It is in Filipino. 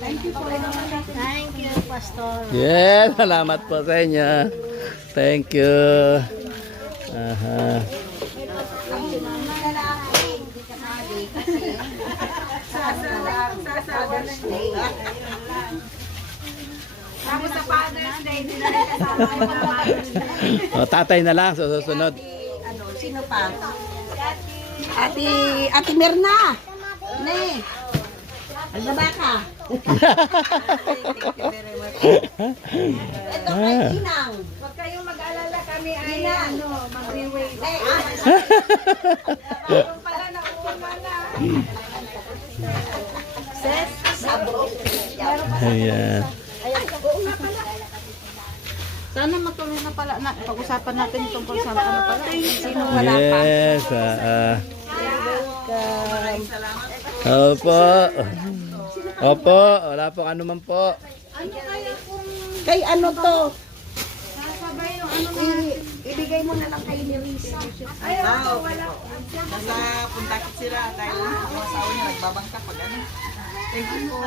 Thank you po. Thank you, Pastor. Yes, salamat po sa inyo. Thank you. Aha. Tapos sa Father's Day, hindi na rin kasama yung mga Mother's Day. O, tatay na lang sa susunod. Ano, sino pa? Ate Mirna. Ne. Magbaba ka. Ito kay Inang. Huwag kayong mag-alala, kami ay mag-reway. Yung pala nakuha na. Ses, sabro. Ayan. Sana matuloy na pala na pag-usapan natin tungkol sa ano pala. Sino wala pa? Yes. Opo. Opo. Wala pong ano man po. Ano kaya kung kay ano to? Sasabay yung ano na ibigay mo na lang kay Nerissa. Ay, wala. Nasa puntakit sila dahil yung asawa niya nagbabangka pag ano. Thank you po.